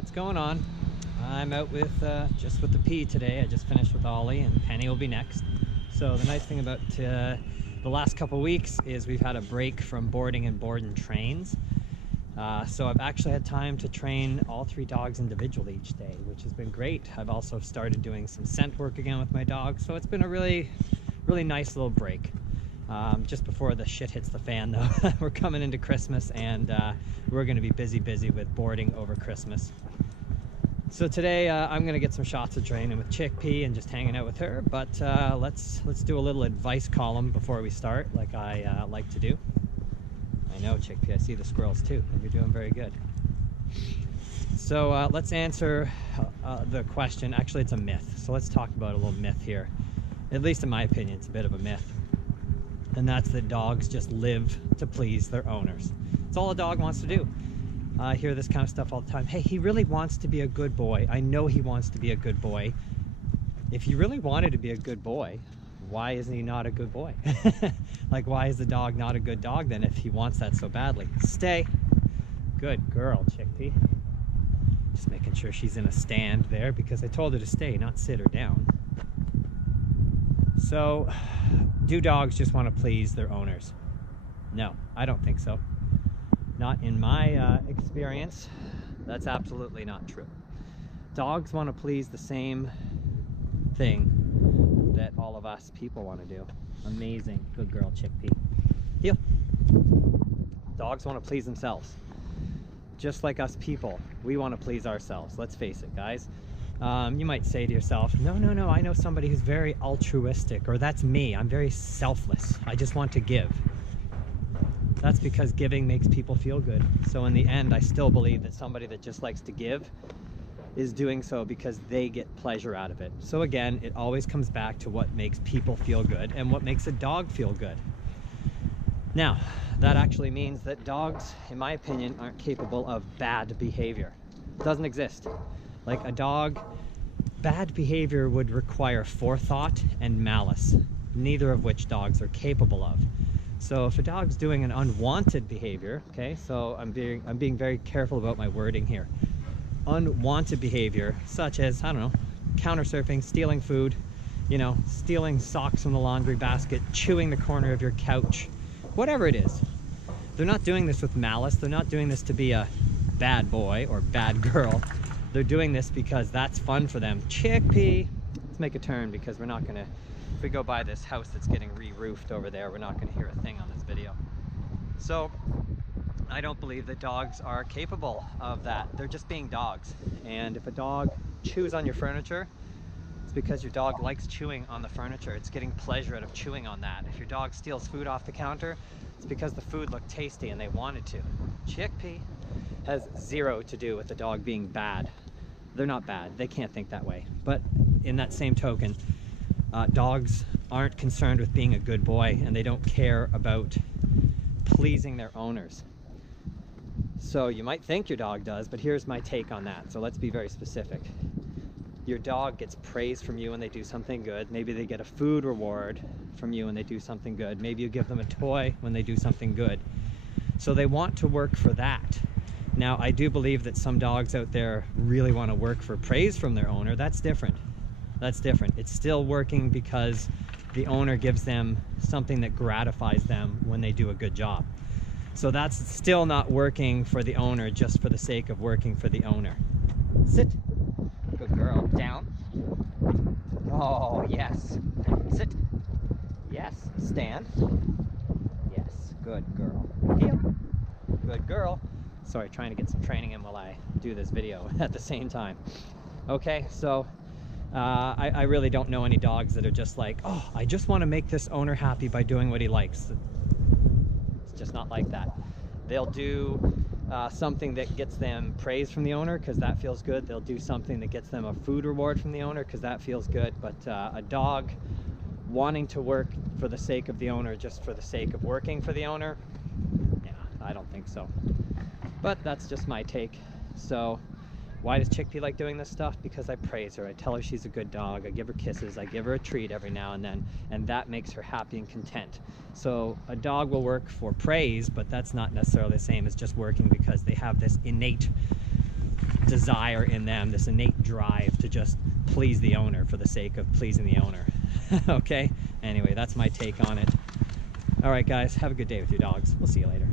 What's going on? I'm out with just with the P today. I just finished with Ollie, and Penny will be next. So the nice thing about the last couple weeks is we've had a break from boarding and board and trains. So I've actually had time to train all 3 dogs individually each day, which has been great. I've also started doing some scent work again with my dogs, so it's been a really nice little break. Just before the shit hits the fan though. We're coming into Christmas, and we're going to be busy with boarding over Christmas. So today I'm going to get some shots of training with Chickpea and just hanging out with her, but let's do a little advice column before we start, like I like to do. I know, Chickpea, I see the squirrels too, and you're doing very good. So let's answer the question. Actually, it's a myth, so let's talk about a little myth here. At least in my opinion, it's a bit of a myth. And that's that dogs just live to please their owners. It's all a dog wants to do. I hear this kind of stuff all the time. Hey, he really wants to be a good boy. I know he wants to be a good boy. If he really wanted to be a good boy, why isn't he not a good boy? Like, why is the dog not a good dog then if he wants that so badly? Stay. Good girl, Chickpea. Just making sure she's in a stand there because I told her to stay, not sit her down. So, do dogs just want to please their owners? No, I don't think so. Not in my experience. That's absolutely not true. Dogs want to please the same thing that all of us people want to do. Amazing. Good girl, Chickpea. Heel. Dogs want to please themselves. Just like us people, we want to please ourselves. Let's face it, guys. You might say to yourself, no, I know somebody who's very altruistic, or that's me. I'm very selfless. I just want to give. That's because giving makes people feel good. So in the end, I still believe that somebody that just likes to give is doing so because they get pleasure out of it. So again, it always comes back to what makes people feel good and what makes a dog feel good. Now, that actually means that dogs, in my opinion, aren't capable of bad behavior. It doesn't exist. Like a dog, bad behavior would require forethought and malice, neither of which dogs are capable of. So if a dog's doing an unwanted behavior, okay, so I'm being very careful about my wording here. Unwanted behavior, such as, I don't know, counter surfing, stealing food, you know, stealing socks from the laundry basket, chewing the corner of your couch, whatever it is. They're not doing this with malice. They're not doing this to be a bad boy or bad girl. They're doing this because that's fun for them. Chickpea, let's make a turn because we're not gonna, if we go by this house that's getting re-roofed over there, we're not gonna hear a thing on this video. So I don't believe that dogs are capable of that. They're just being dogs. And if a dog chews on your furniture, it's because your dog likes chewing on the furniture. It's getting pleasure out of chewing on that. If your dog steals food off the counter, it's because the food looked tasty and they wanted to. Chickpea has zero to do with the dog being bad. They're not bad. They can't think that way. But in that same token, dogs aren't concerned with being a good boy, and they don't care about pleasing their owners. So you might think your dog does, but here's my take on that. So let's be very specific. Your dog gets praise from you when they do something good. Maybe they get a food reward from you when they do something good. Maybe you give them a toy when they do something good. So they want to work for that. Now, I do believe that some dogs out there really want to work for praise from their owner. That's different. That's different. It's still working because the owner gives them something that gratifies them when they do a good job. So that's still not working for the owner just for the sake of working for the owner. Sit. Good girl. Down. Oh, yes. Sit. Yes. Stand. Yes. Good girl. Heel. Good girl. Sorry, trying to get some training in while I do this video at the same time. Okay, so I really don't know any dogs that are just like, oh, I just want to make this owner happy by doing what he likes. It's just not like that. They'll do something that gets them praise from the owner because that feels good. They'll do something that gets them a food reward from the owner because that feels good. But a dog wanting to work for the sake of the owner just for the sake of working for the owner, yeah, I don't think so. But that's just my take. So why does Chickpea like doing this stuff? Because I praise her. I tell her she's a good dog. I give her kisses. I give her a treat every now and then. And that makes her happy and content. So a dog will work for praise, but that's not necessarily the same as just working because they have this innate desire in them, this innate drive to just please the owner for the sake of pleasing the owner. Okay? Anyway, that's my take on it. All right, guys, have a good day with your dogs. We'll see you later.